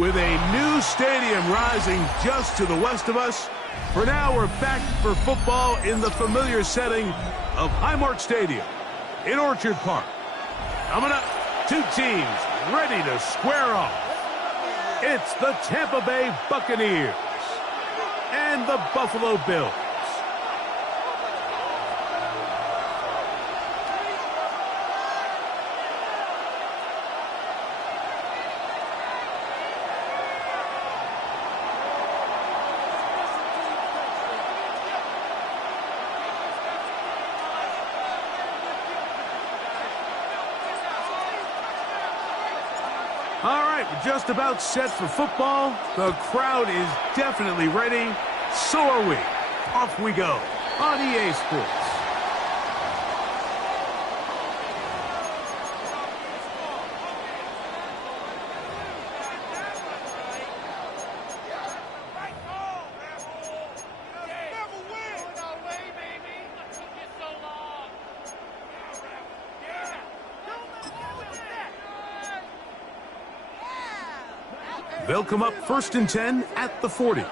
With a new stadium rising just to the west of us, for now we're back for football in the familiar setting of Highmark Stadium in Orchard Park. Coming up, two teams ready to square off. It's the Tampa Bay Buccaneers and the Buffalo Bills. All right, we're just about set for football. The crowd is definitely ready. So are we. Off we go on EA Sports. They'll come up 1st and 10 at the 40. On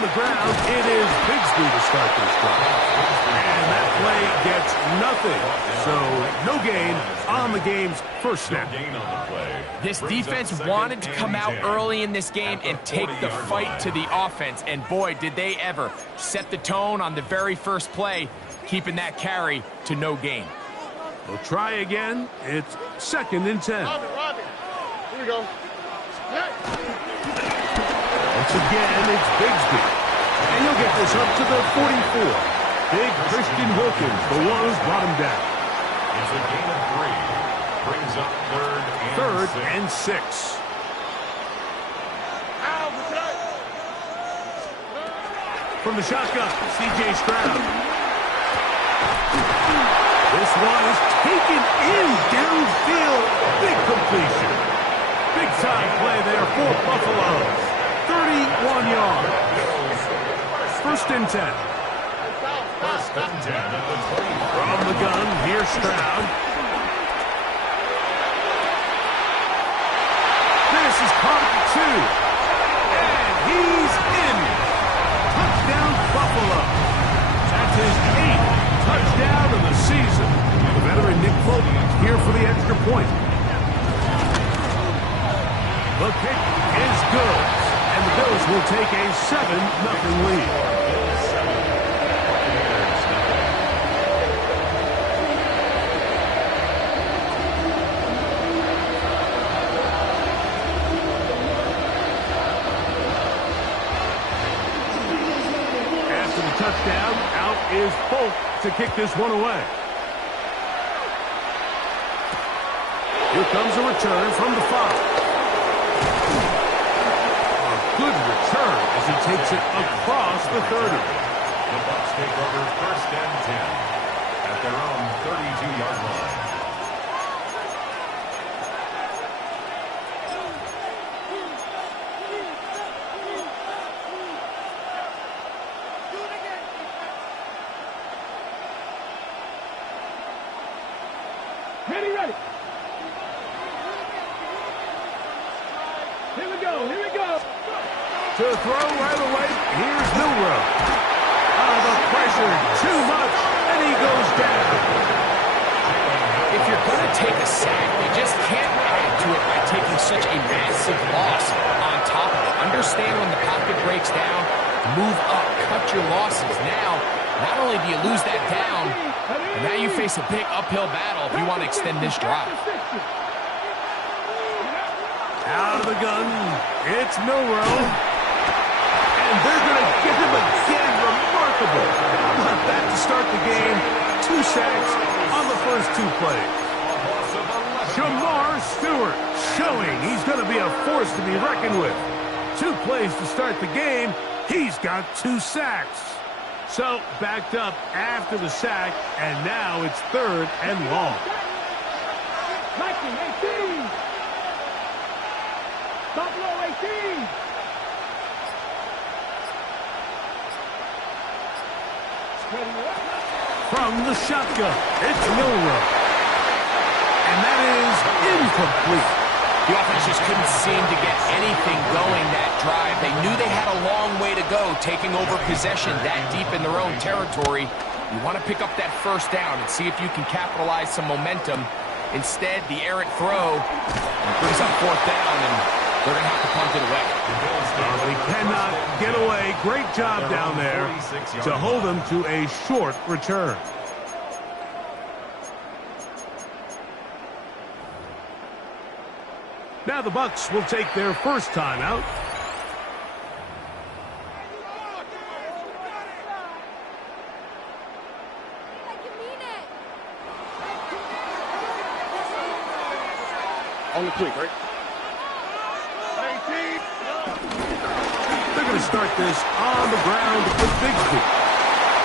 the ground, it is Bigsby to start this drive. And that play gets nothing. So no gain on the game's first snap. This defense wanted to come out early in this game and take the fight to the offense. And boy, did they ever set the tone on the very first play, keeping that carry to no gain. We'll try again. It's 2nd and 10. Here we go. Once again, it's Bigsby. And he'll get this up to the 44. Big Christian Wilkins, the one who's brought him down. It's a gain of 3. Brings up 3rd and 6. From the shotgun, C.J. Stroud. This one is taken in downfield. Big completion. Big time play there for Buffalo. 31 yards. 1st and 10. 1st and 10 at the 20. From the gun, here's Stroud. This is caught at 2. And he's in. Touchdown, Buffalo. That's his 8th touchdown of the season. The veteran Nick Fulton here for the extra point. The kick is good, and the Bills will take a 7-0 lead. After the touchdown, out is Fulton to kick this one away. Here comes a return from the 5. A good return as he takes it across the 30. The Bucs take over 1st and 10 at their own 32-yard line. Ready. Here we go. To throw right away, here's Milroe. The pressure, too much, and he goes down. If you're going to take a sack, you just can't add to it by taking such a massive loss on top of it. Understand when the pocket breaks down, move up, cut your losses. Now, not only do you lose that down, but now you face a big uphill battle if you want to extend this drive. Out of the gun, it's Milroe. And they're going to get him again. Remarkable. Not that to start the game. 2 sacks on the first 2 plays. Shamar Stewart showing he's going to be a force to be reckoned with. 2 plays to start the game. He's got 2 sacks. So backed up after the sack, and now it's 3rd and long. 18. Buffalo 18. From the shotgun, it's Milroe. And that is incomplete. The offense just couldn't seem to get anything going that drive. They knew they had a long way to go, taking over possession that deep in their own territory. You want to pick up that first down and see if you can capitalize some momentum. Instead, the errant throw brings up fourth down, and they're going to have to punt it away. They cannot get away. Great job down there to hold them to a short return. Now the Bucs will take their first timeout. On the quick, right? They're going to start this on the ground with Bigsby.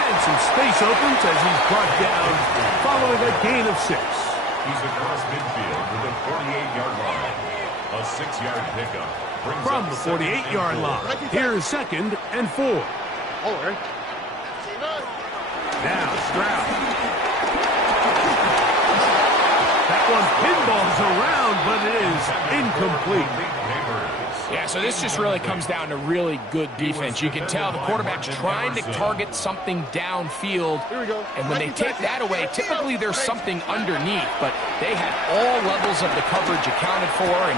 And some space opens as he's brought down following a gain of 6. He's across midfield to the 48-yard line. A 6-yard pickup. From the 48-yard line, here's 2nd and 4. All right. Now Stroud. That one pinballs around, but it is incomplete. Yeah, so this just really comes down to really good defense. You can tell the quarterback's trying to target something downfield, and when they take that away, typically there's something underneath, but they had all levels of the coverage accounted for, and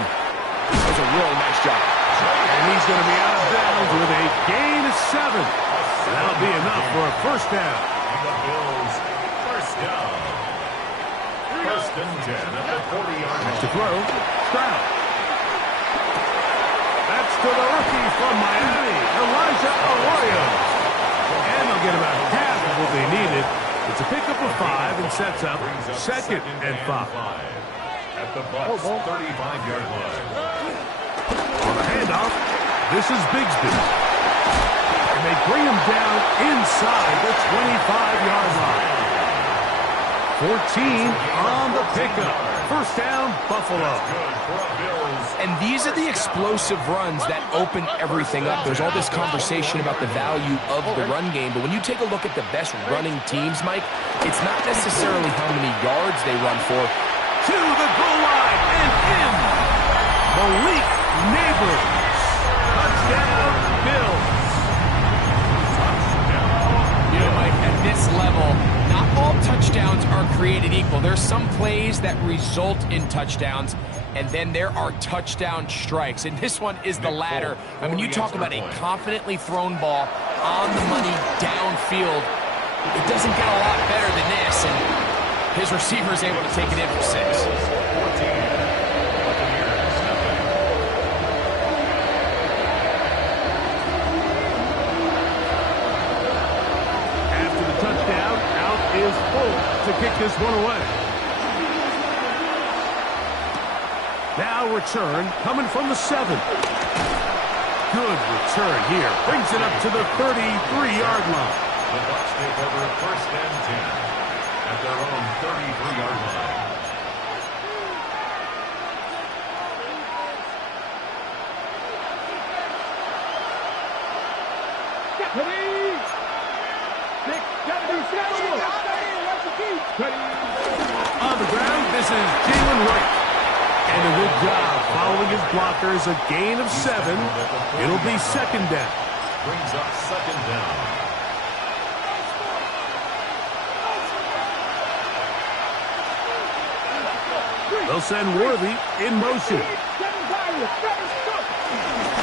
it was a really nice job. And he's going to be out of bounds with a gain of 7. That'll be enough for a first down. And the Bills, first down. First and 10 at the 40-yard line. To throw, Stroud. That's to the rookie from Miami, Elijah Arroyo. And they'll get about half of what they needed. It's a pickup of 5 and sets up 2nd and 5. At the Bucs 35-yard line. On the handoff, this is Bigsby. And they bring him down inside the 25-yard line. 14 on the pickup. First down, Buffalo. And these are the explosive runs that open everything up. There's all this conversation about the value of the run game, but when you take a look at the best running teams, Mike, it's not necessarily how many yards they run for. To the goal line and in. Malik Neighbors. Touchdown, Bills. You know, Mike, at this level, not all touchdowns are created equal. There's some plays that result in touchdowns, and then there are touchdown strikes. And this one is the latter. I mean, you talk about a confidently thrown ball on the money downfield. It doesn't get a lot better than this, and his receiver is able to take it in for 6. After the touchdown, out is Folk to kick this one away. Now return coming from the 7. Good return here. Brings it up to the 33-yard line. The Bucs take over first and 10 at their own 33-yard line. On the ground, this is Jalen Wright. And a good job following his blockers. A gain of 7. It'll be 2nd down. Brings up 2nd down. They'll send Worthy in motion.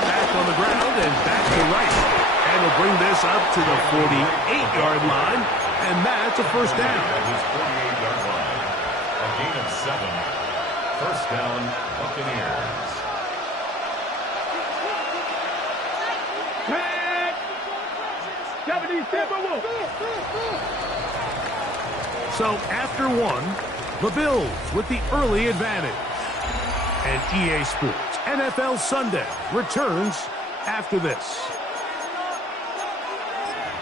Back on the ground and back to Wright. And they'll bring this up to the 48-yard line. And that's a first down. His 48-yard line. A gain of 7. First down, Buccaneers. So after 1, the Bills with the early advantage. And EA Sports NFL Sunday returns after this.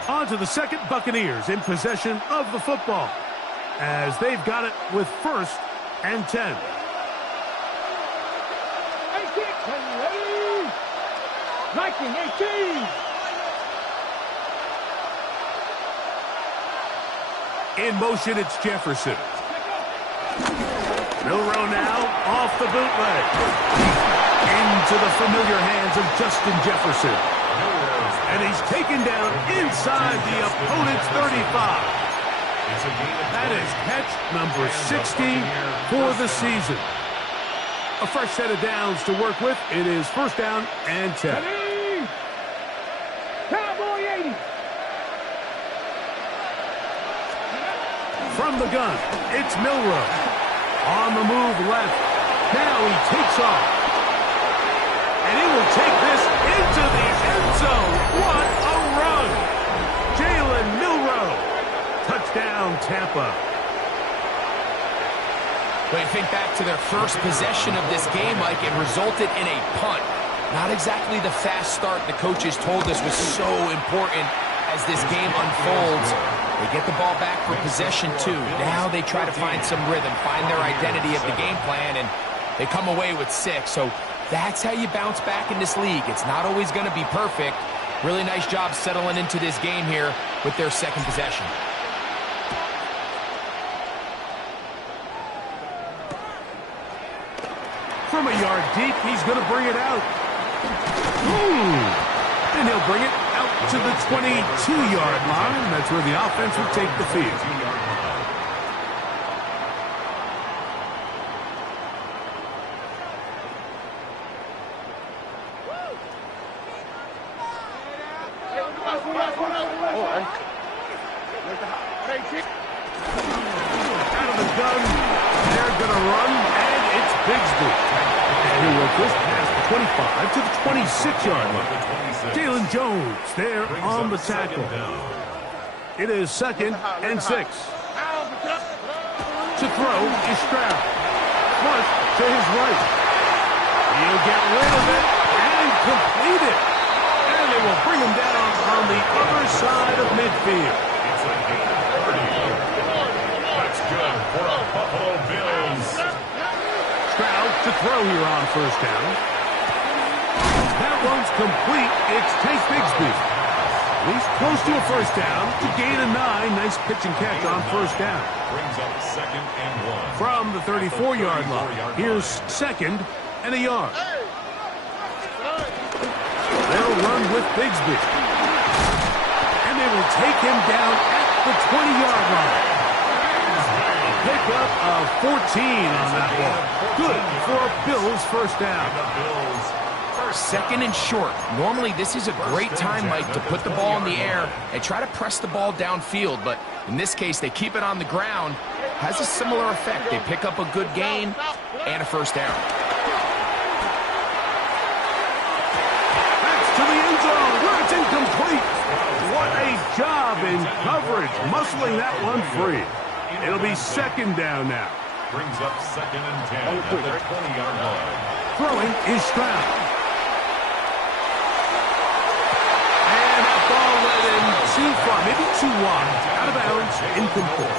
On to the 2nd, Buccaneers in possession of the football as they've got it with 1st and 10. Viking 18. In motion, it's Jefferson. Milroe now off the bootleg. Into the familiar hands of Justin Jefferson. And he's taken down inside the opponent's 35. That is catch number 60 for the season. A fresh set of downs to work with. It is first down and 10. Cowboy 80. From the gun, it's Milroe. On the move left. Now he takes off. And he will take this into the end zone. What a run! Jalen Milroe. Touchdown, Tampa. When you think back to their first possession of this game, Mike, it resulted in a punt. Not exactly the fast start the coaches told us was so important as this game unfolds. They get the ball back for possession two. Now they try to find some rhythm, find their identity of the game plan, and they come away with 6. So that's how you bounce back in this league. It's not always going to be perfect. Really nice job settling into this game here with their second possession. From a yard deep, he's going to bring it out. And he'll bring it out to the 22-yard line. That's where the offense will take the field. Out of the gun, they're going to run, and it's Bigsby. And he'll work this past the 25 to the 26-yard line. Jalen Jones there on the tackle. It is second and 6. To throw is Stroud. Flush to his right. He'll get rid of it and complete it. And they will bring him down on the other side of midfield. It's a gain of 30. That's good for our Buffalo Bills. Stroud to throw here on first down. That one's complete. It's Tank Bigsby. He's close to a first down to gain a 9. Nice pitch and catch on first down. Brings up second and 1. From the 34-yard line. Here's second and a yard. They'll run with Bigsby. And they will take him down at the 20-yard line. A pickup of 14 on that ball. Good for a Bills first down. Second and short. Normally, this is a great time, Mike, to put the ball in the air and try to press the ball downfield. But in this case, they keep it on the ground. Has a similar effect. They pick up a good gain and a first down. That's to the end zone where it's incomplete. What a job in coverage, muscling that one free. It'll be second down now. Brings up second and 10 at the 20-yard line. Throwing is Stroud. Too far, maybe too wide, out of bounds, incomplete.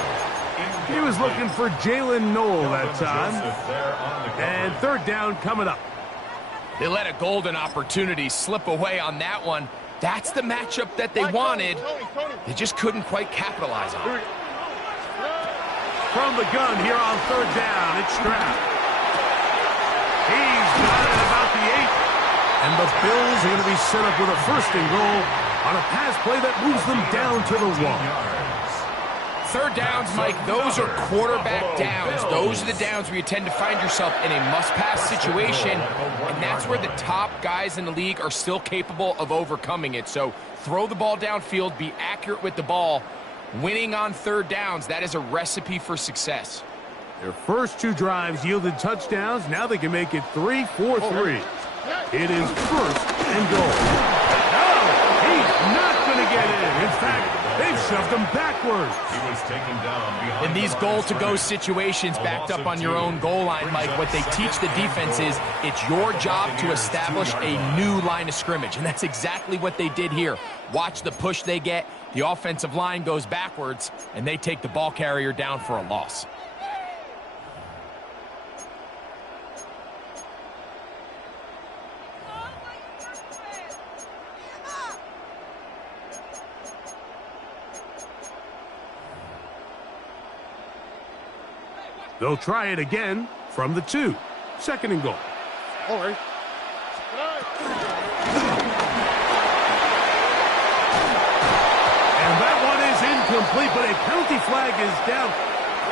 He was looking for Jalen Noel that time. And third down coming up. They let a golden opportunity slip away on that one. That's the matchup that they wanted. They just couldn't quite capitalize on it. From the gun here on third down, it's Stroud. He's got it about the 8. And the Bills are going to be set up with a first and goal on a pass play that moves them down to the 1. Third downs, Mike, those are quarterback downs. Those are the downs where you tend to find yourself in a must-pass situation, and that's where the top guys in the league are still capable of overcoming it. So throw the ball downfield, be accurate with the ball. Winning on third downs, that is a recipe for success. Their first 2 drives yielded touchdowns. Now they can make it 3-4-3. It is first and goal. He's not going to get in. In fact, they've shoved him backwards. He was taken down behind. In these goal-to-go situations, backed up on your own goal line, Mike, what they teach the defense is it's your job to establish a new line of scrimmage, and that's exactly what they did here. Watch the push they get. The offensive line goes backwards, and they take the ball carrier down for a loss. They'll try it again from the 2. Second and goal. All right. And that one is incomplete, but a penalty flag is down.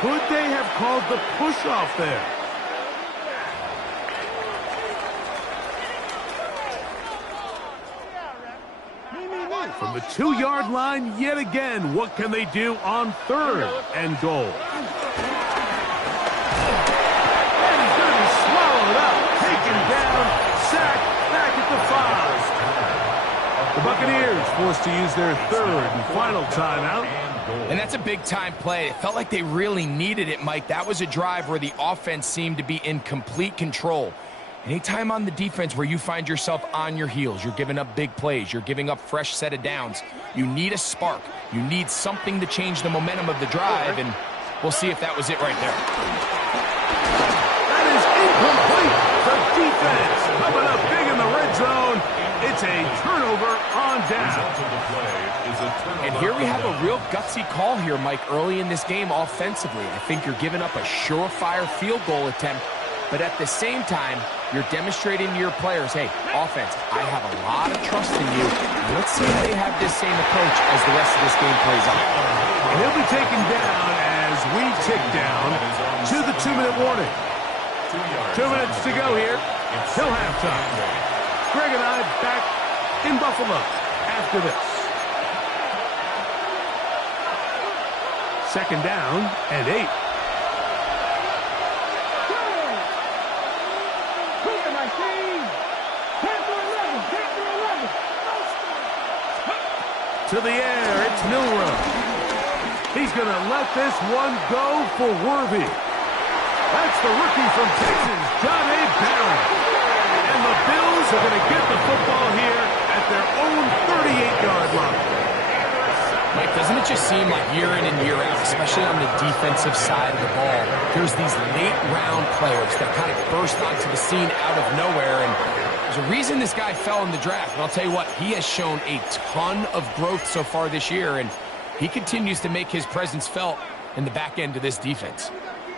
Could they have called the push-off there? From the 2-yard line yet again. What can they do on third and goal? And he's going to be swallowed up, taken down, sacked, back at the 5. The Buccaneers forced to use their third and final timeout. And that's a big-time play. It felt like they really needed it, Mike. That was a drive where the offense seemed to be in complete control. Anytime on the defense where you find yourself on your heels, you're giving up big plays, you're giving up fresh set of downs, you need a spark. You need something to change the momentum of the drive, and we'll see if that was it right there. That is incomplete. The defense coming up big in the red zone. It's a turnover on down. And here we have a real gutsy call here, Mike, early in this game offensively. I think you're giving up a surefire field goal attempt, but at the same time, you're demonstrating to your players, hey, offense, I have a lot of trust in you. Let's see if they have this same approach as the rest of this game plays out. And he'll be taken down as we tick down to the 2-minute warning. 2 minutes to go here till halftime. Greg and I back in Buffalo after this. Second down and 8. To the air, it's Milroe. He's going to let this one go for Worthy. That's the rookie from Texas, John A. Barron. And the Bills are going to get the football here at their own 38-yard line. Mike, doesn't it just seem like year in and year out, especially on the defensive side of the ball, there's these late-round players that kind of burst onto the scene out of nowhere, and there's a reason this guy fell in the draft, and I'll tell you what, he has shown a ton of growth so far this year, and he continues to make his presence felt in the back end of this defense.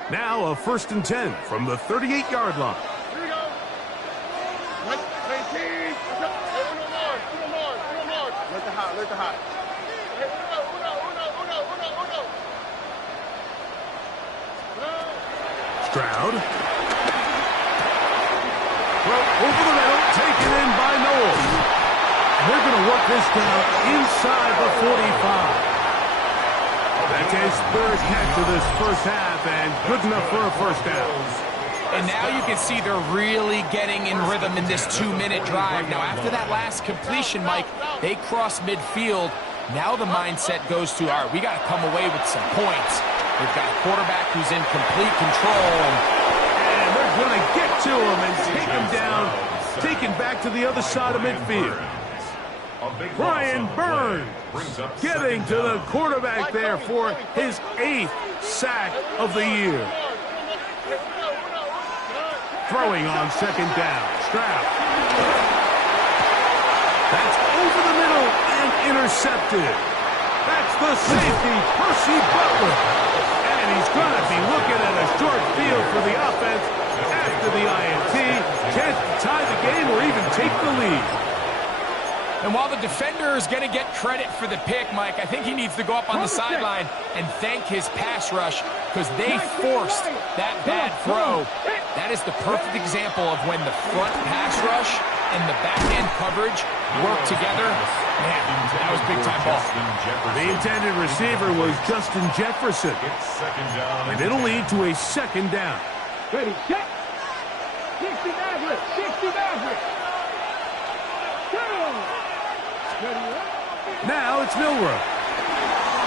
Now a 1st and 10 from the 38-yard line. Here we go. 19. Let the hot, let the hot. Stroud. Throw over the middle, taken in by Knowles. And they're going to work this down inside the 45. That's his third catch of this first half, and good enough for a first down. And now you can see they're really getting in rhythm in this 2-minute drive. Now, after that last completion, Mike, they cross midfield. Now the mindset goes to, all right, we got to come away with some points. We've got a quarterback who's in complete control. And they're going to get to him and take him down, taken back to the other side of midfield. Brian Burns getting to the quarterback there for his 8th sack of the year. Throwing on second down. Stroud. That's over the middle and intercepted. That's the safety, Percy Butler. And he's going to be looking at a short field for the offense after the INT. Chance to tie the game or even take the lead. And while the defender is going to get credit for the pick, Mike, I think he needs to go up on the sideline and thank his pass rush because they forced that bad throw. That is the perfect example of when the front pass rush and the back-end coverage work together. Man, that was big-time ball. The intended receiver was Justin Jefferson. And it'll lead to a second down. Ready, set. 60 Maverick, 60 Maverick. Now it's Milroe.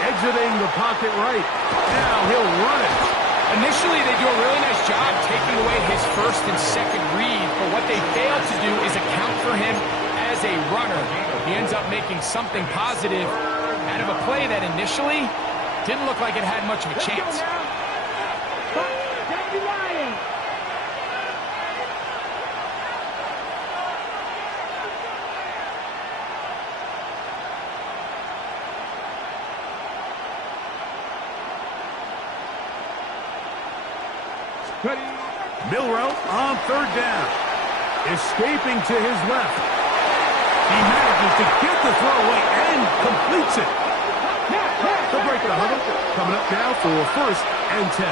Exiting the pocket right. Now he'll run it. Initially, they do a really nice job taking away his first and second read, but what they fail to do is account for him as a runner. He ends up making something positive out of a play that initially didn't look like it had much of a chance. Milroe on third down. Escaping to his left. He manages to get the throw away and completes it. They'll break the huddle. Coming up now for 1st and 10.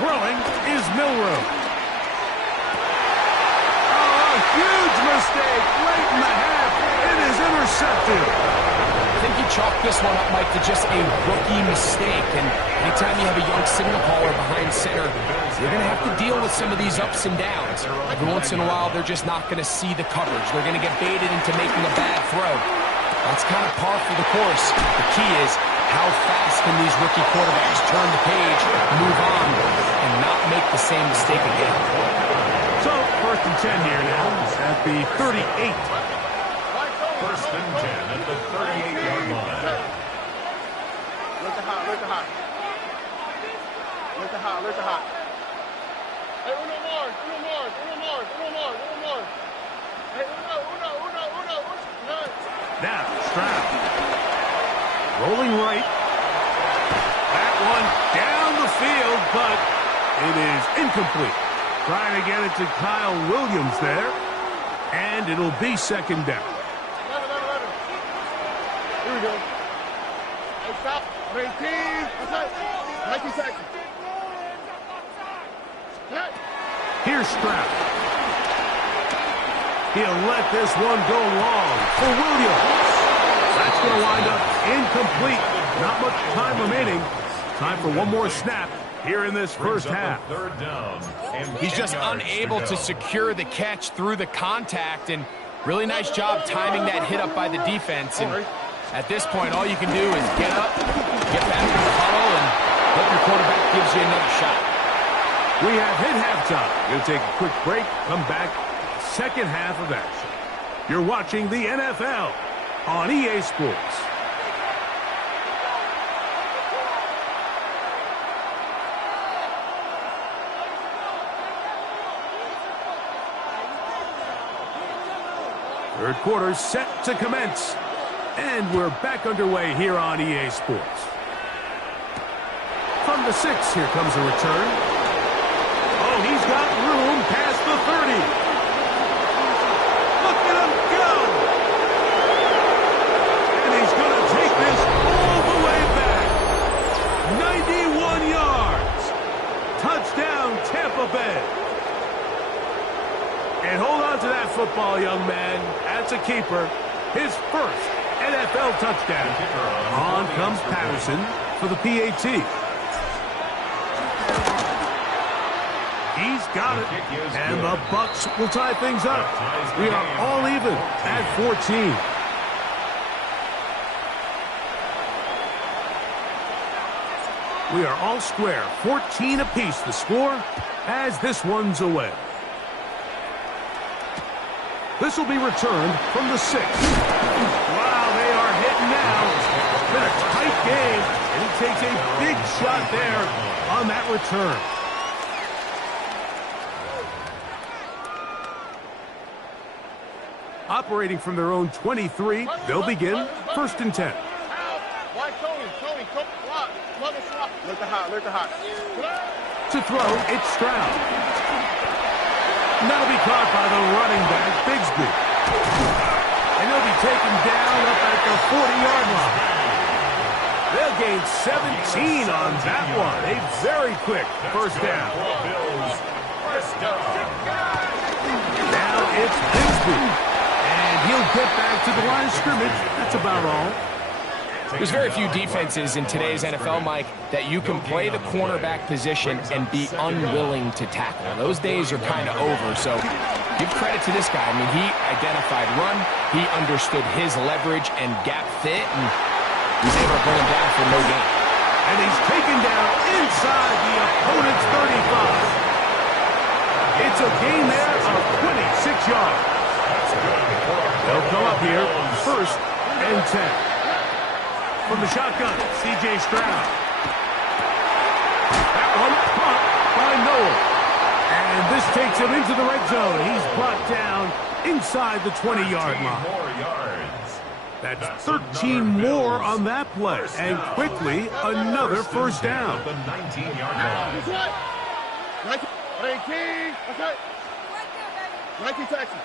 Throwing is Milroe. Oh, a huge mistake late in the half. It is intercepted. I think you chalk this one up, Mike, to just a rookie mistake. And anytime you have a young signal caller behind center, you're going to have to deal with some of these ups and downs. Every once in a while, they're just not going to see the coverage. They're going to get baited into making a bad throw. That's kind of par for the course. The key is how fast can these rookie quarterbacks turn the page, move on, and not make the same mistake again. So, 1st and 10 here now at the 38. 1st and 10 at the 38-yard line. Look hot, look hot. Look hot, look hot. Hey, uno more. Hey, uno. Now, Stroud. Rolling right. That one down the field, but it is incomplete. Trying to get it to Kyle Williams there. And it'll be 2nd down. Let him. Here we go. Hey, stop. 19. That's it. 90 seconds. Here's Stroud. He'll let this one go long for Williams. That's going to wind up incomplete. Not much time remaining. Time for one more snap here in this first half. 3rd down. He's just unable to secure the catch through the contact, and really nice job timing that hit up by the defense. And at this point, all you can do is get up, get back in the huddle, and hope your quarterback gives you another shot. We have hit halftime. We'll take a quick break, come back, 2nd half of action. You're watching the NFL on EA Sports. Third quarter set to commence. And we're back underway here on EA Sports. From the 6, here comes a return. Oh, he's got room past the 30. Look at him go. And he's going to take this all the way back. 91 yards. Touchdown, Tampa Bay. And hold on to that football, young man. That's a keeper. His first NFL touchdown. On comes Patterson for the PAT. He's got it. And the Bucs will tie things up. We are all even at 14. We are all square. 14 apiece the score as this one's away. This will be returned from the 6. Wow, they are hitting now. It's been a tight game, and he takes a big shot there on that return. Operating from their own 23, they'll begin 1st and 10. Why Tony, block. Look hot. To throw, it's Stroud. And that'll be caught by the running back, Bigsby. And he'll be taken down up at the 40-yard line. They'll gain 17 on that one. A very quick first down. Now it's Bigsby. He'll get back to the line of scrimmage. That's about all. There's very few defenses in today's NFL, Mike, that you can play the cornerback position and be unwilling to tackle. Those days are kind of over, so give credit to this guy. I mean, he identified run, he understood his leverage and gap fit, and he's able to bring him down for no gain. And he's taken down inside the opponent's 35. It's a gain there of 26 yards. They'll come up here 1st and 10. From the shotgun, C.J. Stroud. That one caught by Noel. And this takes him into the red zone. He's brought down inside the 20-yard line. That's 13 more on that play. And quickly, another first down. The 19-yard line. 19 seconds.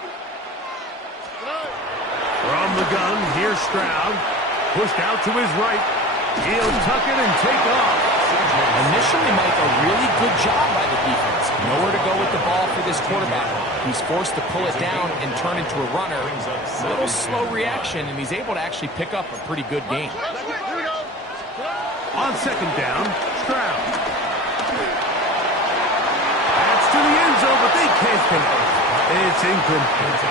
From the gun, here's Stroud. Pushed out to his right. He'll tuck it and take off. Initially, Mike, a really good job by the defense. Nowhere to go with the ball for this quarterback. He's forced to pull it down and turn into a runner. A little slow reaction, and he's able to actually pick up a pretty good game. On second down, Stroud. That's to the end zone, but they can't connect. It's incomplete.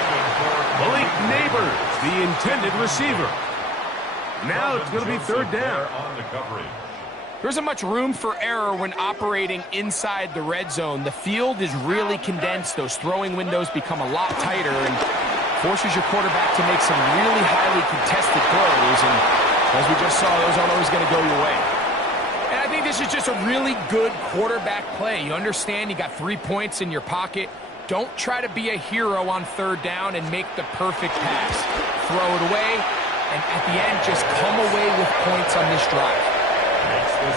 Malik Neighbors, the intended receiver. Now it's going to be third down. On the coverage. There isn't much room for error when operating inside the red zone. The field is really condensed. Those throwing windows become a lot tighter and forces your quarterback to make some really highly contested throws. And as we just saw, those aren't always going to go your way. And I think this is just a really good quarterback play. You understand you got 3 points in your pocket. Don't try to be a hero on third down and make the perfect pass. Throw it away, and at the end, just come away with points on this drive.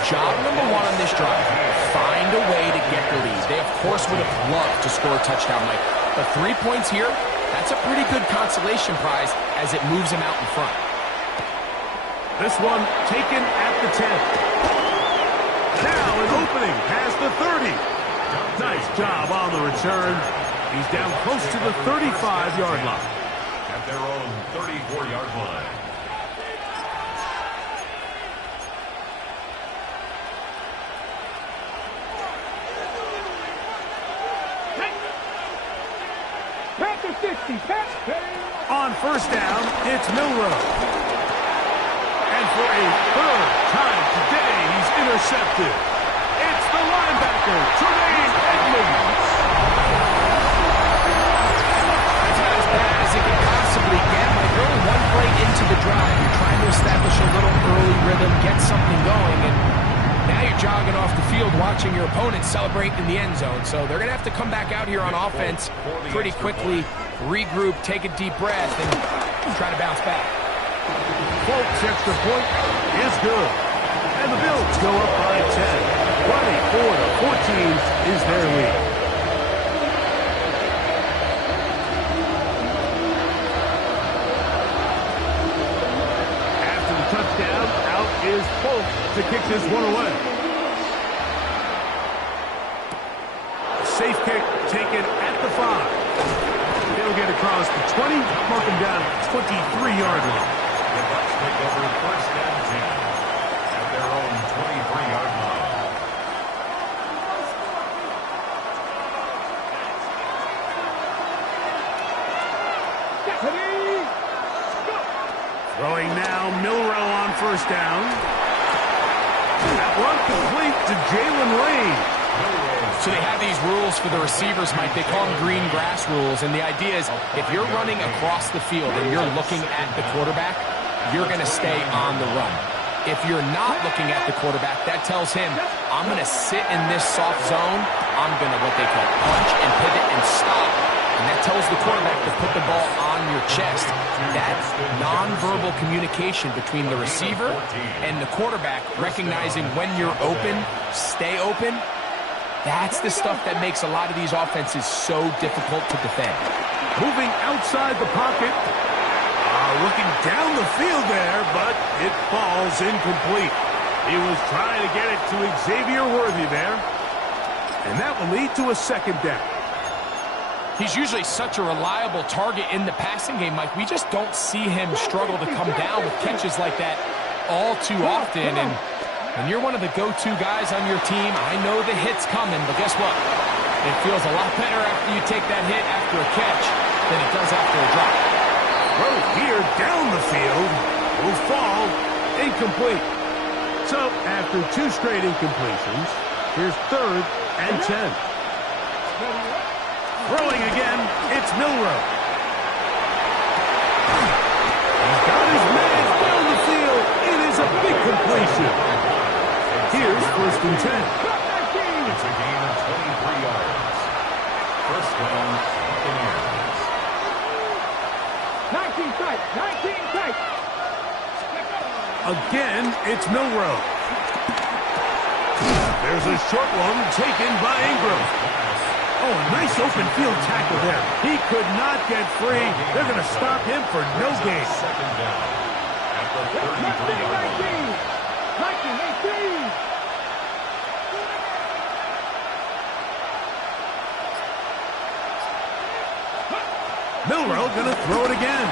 Job number one on this drive, find a way to get the lead. They, of course, would have loved to score a touchdown, Mike. But 3 points here, that's a pretty good consolation prize as it moves them out in front. This one taken at the 10. Now an opening past the 30. Nice job on the return. He's down close to the 35-yard line. At their own 34-yard line. On first down, it's Milroe. And for a third time today, he's intercepted. It's the linebacker, Tremaine Edmonds. That's not as bad as it can possibly get. Like, only one play into the drive. You're trying to establish a little early rhythm, get something going, and now you're jogging off the field watching your opponent celebrate in the end zone. So they're going to have to come back out here on offense pretty quickly, regroup, take a deep breath, and try to bounce back. Folks' extra point is good. And the Bills go up by 10. 24-14 is their lead. After the touchdown, out is Polk to kick this one away. Safe kick taken at the 5. They'll get across the 20, mark them down at 23-yard line. The Bucs take over first and 10 at their own 23-yard line. Throwing now, Milroe on first down. That one complete to Jalen Lane. So they have these rules for the receivers, Mike. They call them green grass rules. And the idea is if you're running across the field and you're looking at the quarterback, you're going to stay on the run. If you're not looking at the quarterback, that tells him, I'm going to sit in this soft zone. I'm going to, what they call, punch and pivot and stop. And that tells the quarterback to put the ball on your chest. That's nonverbal communication between the receiver and the quarterback, recognizing when you're open, stay open. That's the stuff that makes a lot of these offenses so difficult to defend. Moving outside the pocket. Looking down the field there, but it falls incomplete. He was trying to get it to Xavier Worthy there. And that will lead to a second down. He's usually such a reliable target in the passing game, Mike. We just don't see him struggle to come down with catches like that all too often. And when you're one of the go-to guys on your team, I know the hit's coming, but guess what? It feels a lot better after you take that hit after a catch than it does after a drop. Throw here down the field will fall incomplete. So after 2 straight incompletions, here's third and 10. Throwing again, it's Milroe. He's got his man down the field. It is a big completion. Here's first and 10. It's a gain of 23 yards. First down, Buccaneers. 19 tight, 19 tight. Again, it's Milroe. There's a short one taken by Ingram. Oh, a nice open field tackle there. He could not get free. They're going to stop him for no gain. Second down at the 33-yard line. 19, 18. Milroe going to throw it again.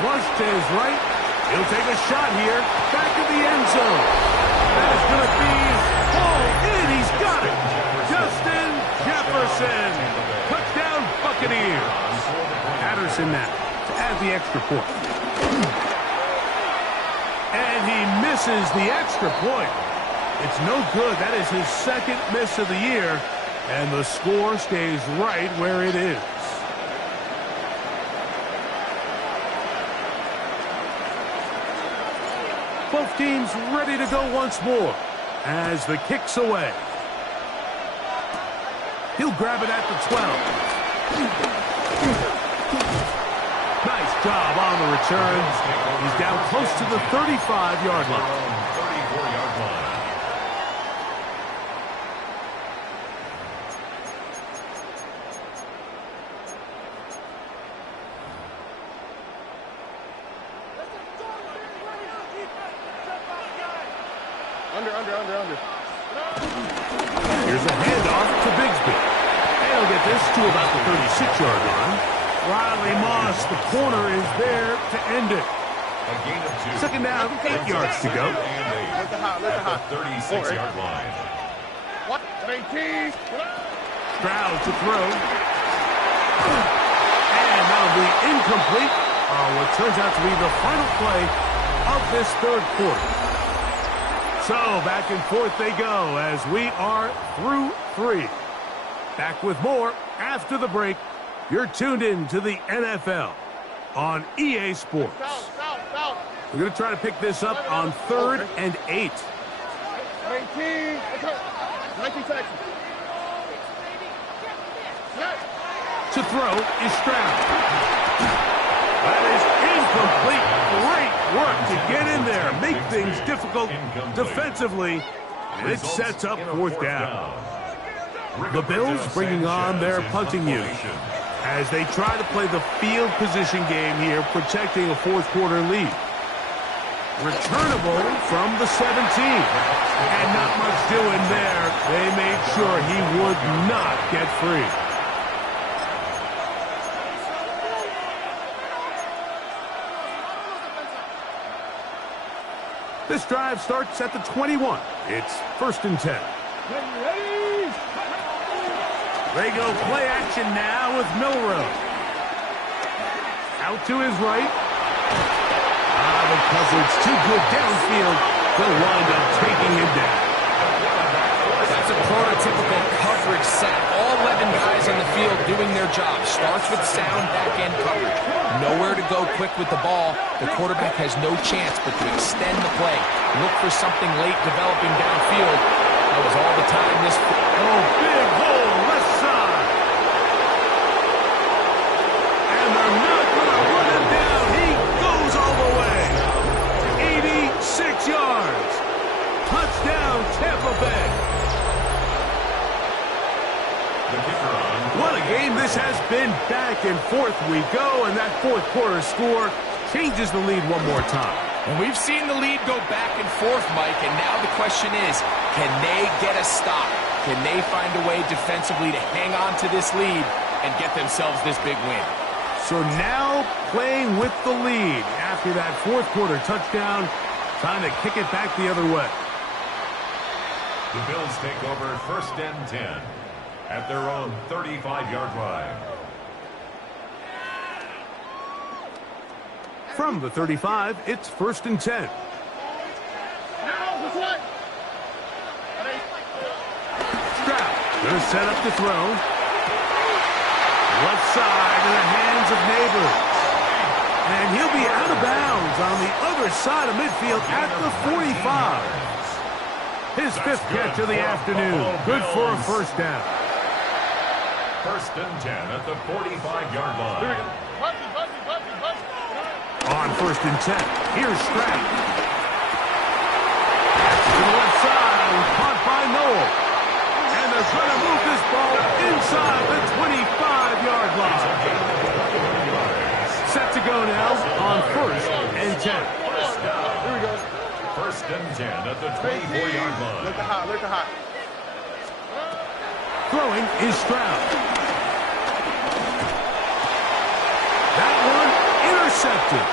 Flush to his right. He'll take a shot here. Back to the end zone. That is going to be all in. He's got it. Justin Jefferson. Touchdown Buccaneers. Patterson now to add the extra point. And he misses the extra point. It's no good. That is his second miss of the year. And the score stays right where it is. Both teams ready to go once more as the kick's away. He'll grab it at the 12. Nice job on the return. He's down close to the 35-yard line. 34-yard line. Under. Here's a handoff to Bigsby. And he'll get this to about the 36-yard line. Riley Moss, the corner, is there to end it. A gain of 2. Second down, 8 yards to go. Let the hot. 36-yard line. What? 18. Stroud to throw. And that'll be incomplete on what turns out to be the final play of this third quarter. So back and forth they go as we are through 3. Back with more after the break. You're tuned in to the NFL on EA Sports. Foul. We're going to try to pick this up on 3rd and 8. 19. 19 seconds. To throw is Stroud. That is incomplete. Great work to get in there, make things difficult defensively, and it sets up 4th down. The Bills bringing on their punting unit as they try to play the field position game here, protecting a 4th quarter lead. Returnable from the 17, and not much doing there. They made sure he would not get free. This drive starts at the 21. It's 1st and 10. They go play action now with Milroe. Out to his right. The coverage too good downfield. They'll wind up taking him down. That's a prototypical coverage set. All 11 guys on the field doing their job. Starts with sound back-end coverage. Nowhere to go quick with the ball. The quarterback has no chance but to extend the play. Look for something late developing downfield. That was all the time this... Oh, big hole, left side. And they're not going to run him down. He goes all the way. 86 yards. Touchdown, Tampa Bay. What a game this has been. Back and forth we go, and that 4th quarter score changes the lead one more time. And we've seen the lead go back and forth, Mike, and now the question is, can they get a stop? Can they find a way defensively to hang on to this lead and get themselves this big win? So now playing with the lead after that 4th quarter touchdown, time to kick it back the other way. The Bills take over 1st and 10 at their own 35-yard line. From the 35, it's 1st and 10. Stroud gonna set up to throw. Left side in the hands of Neighbors. And he'll be out of bounds on the other side of midfield at the 45. His 5th catch of the afternoon. Good for a 1st down. 1st and 10 at the 45-yard line. On 1st and 10, here's Stroud. Noel. And they're going to move this ball inside the 25-yard line. Set to go now on 1st and 10. Here we go. 1st and 10 at the 24-yard line. Look at hot, look at hot. Throwing is Stroud. That one intercepted.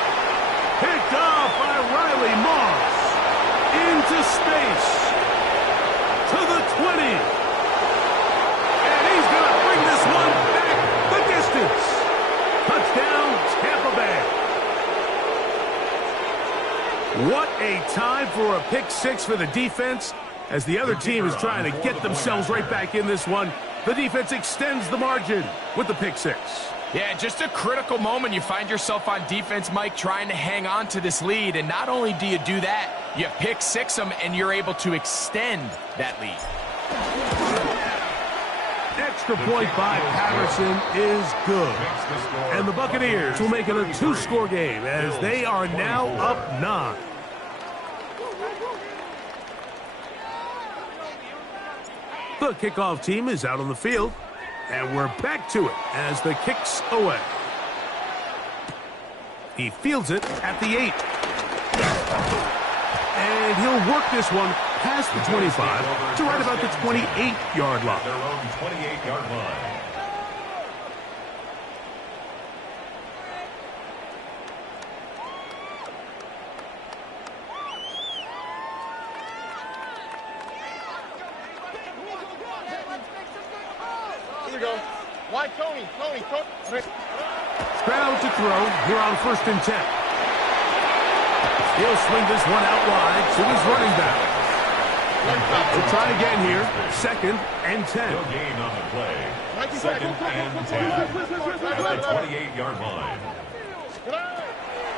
Picked off by Riley Moss. Into space. To the 20. And he's going to bring this one back the distance. Touchdown, Tampa Bay. What a time for a pick six for the defense. As the other team is trying to get themselves right back in this one, the defense extends the margin with the pick six. Yeah, just a critical moment. You find yourself on defense, Mike, trying to hang on to this lead. And not only do you do that, you pick six them, and you're able to extend that lead. Extra point by Patterson is good. And the Buccaneers will make it a two-score game as they are now up 9. The kickoff team is out on the field, and we're back to it as the kick's away. He fields it at the 8. And he'll work this one past the 25 to right about the 28-yard line. Their own 28-yard line. Here we go. Why Tony? Stroud to throw here on 1st and 10. He'll swing this one out wide to his running back. We'll try again here. 2nd and 10. He'll gain on the play. 2nd and 10 at the 28-yard line.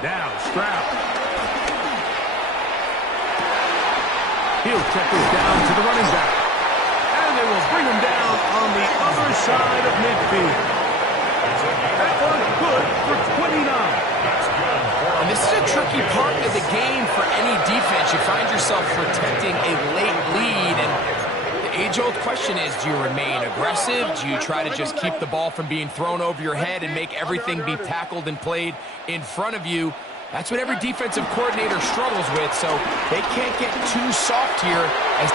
Now Stroud. He'll check this down to the running back. And they will bring him down on the other side of midfield. That one's good for 29. And this is a tricky part of the game for any defense. You find yourself protecting a late lead, and the age-old question is, do you remain aggressive? Do you try to just keep the ball from being thrown over your head and make everything be tackled and played in front of you? That's what every defensive coordinator struggles with, so they can't get too soft here. And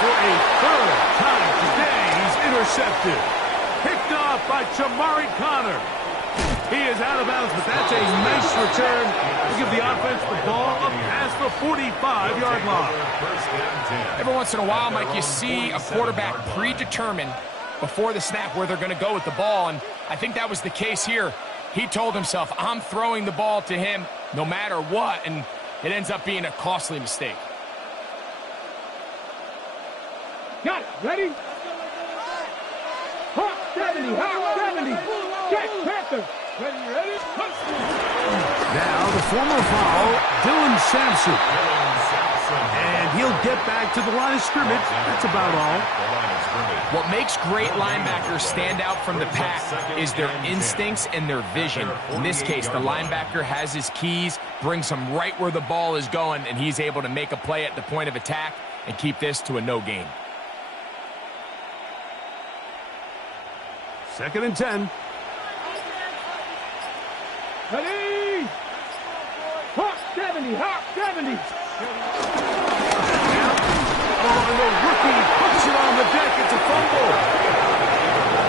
for a 3rd time today, he's intercepted. Picked off by Chamari Connor. He is out of bounds, but that's a nice return to give the offense the ball up past the 45-yard line. Every once in a while, Mike, you see a quarterback predetermined before the snap where they're going to go with the ball, and I think that was the case here. He told himself, I'm throwing the ball to him no matter what, and it ends up being a costly mistake. Got it. Ready? Hawk 70. Hawk 70. Jack Panther. Ready? Now the former foul, Dylan Sampson. And he'll get back to the line of scrimmage. That's about all. What makes great linebackers stand out from the pack is their instincts and their vision. In this case, the linebacker has his keys, brings him right where the ball is going, and he's able to make a play at the point of attack and keep this to a no gain. 2nd and 10. Ready? Hawk 70. Hawk 70. And the rookie puts it on the deck. It's a fumble.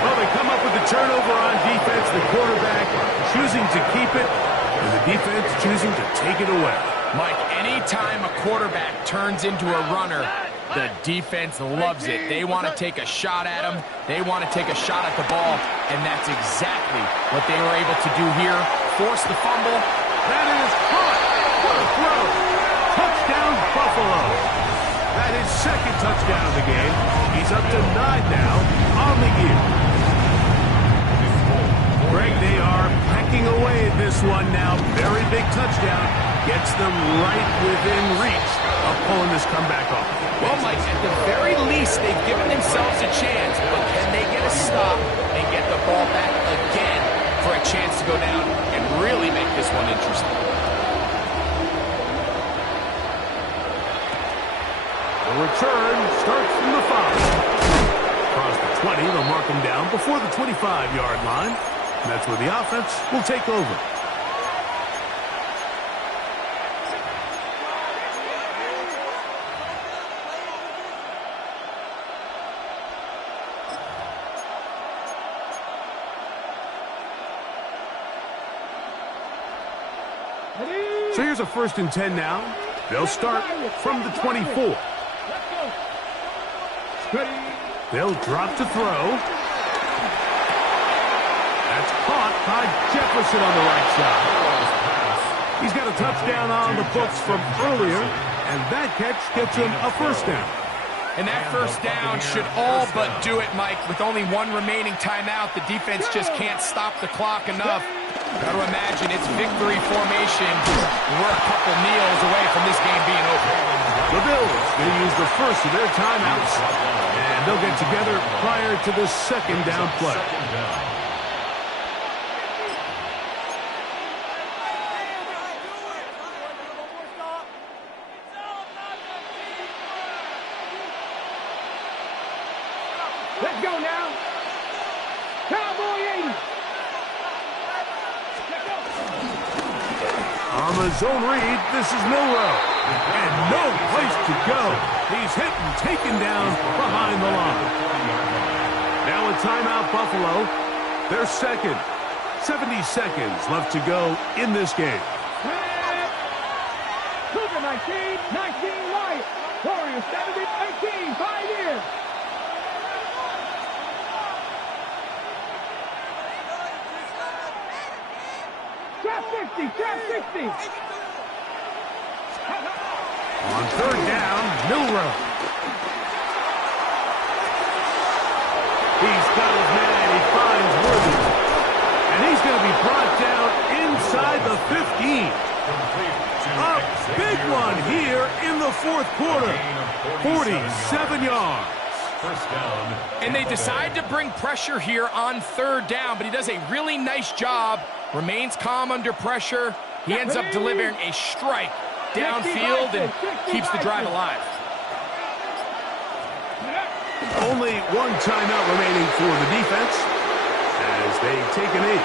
Well, they come up with the turnover on defense. The quarterback choosing to keep it, and the defense choosing to take it away. Mike, anytime a quarterback turns into a runner, the defense loves it. They want to take a shot at him. They want to take a shot at the ball, and that's exactly what they were able to do here. Force the fumble. That is caught. What a throw. Touchdown, Buffalo. That is 2nd touchdown of the game. He's up to 9 now on the year. Greg, they are packing away at this one now. Very big touchdown. Gets them right within reach of pulling this comeback off. Well, Mike, at the very least, they've given themselves a chance, but can they get a stop and get the ball back again for a chance to go down and really make this one interesting? The return starts from the 5. Across the 20, they'll mark him down before the 25-yard line. And that's where the offense will take over. So here's a 1st and 10 now. They'll start from the 24. They'll drop to throw. That's caught by Jefferson on the right side. He's got a touchdown on the books from earlier, and that catch gets him a 1st down. And that 1st down should all but do it, Mike. With only one remaining timeout, the defense just can't stop the clock enough. Got to imagine it's victory formation. We're a couple kneels away from this game being over. The Bills going to use the first of their timeouts, and they'll get together prior to the 2nd down play. Let's go now. Cowboy 80. On the zone read, this is Milroe. And no place to go. He's hit and taken down behind the line. Now a timeout, Buffalo. Their 2nd. 70 seconds left to go in this game. Cougar 19, 19 Wyatt. Warriors 70, 18, 5 years. Trap 60, trap 60. On 3rd down, Milroe. He's got his man. He finds Worthy. And he's going to be brought down inside the 15. A big one here in the 4th quarter. 47 yards. 1st down. And they decide to bring pressure here on 3rd down, but he does a really nice job. Remains calm under pressure. He ends up delivering a strike downfield and keeps the drive alive. Only one timeout remaining for the defense as they take an 8.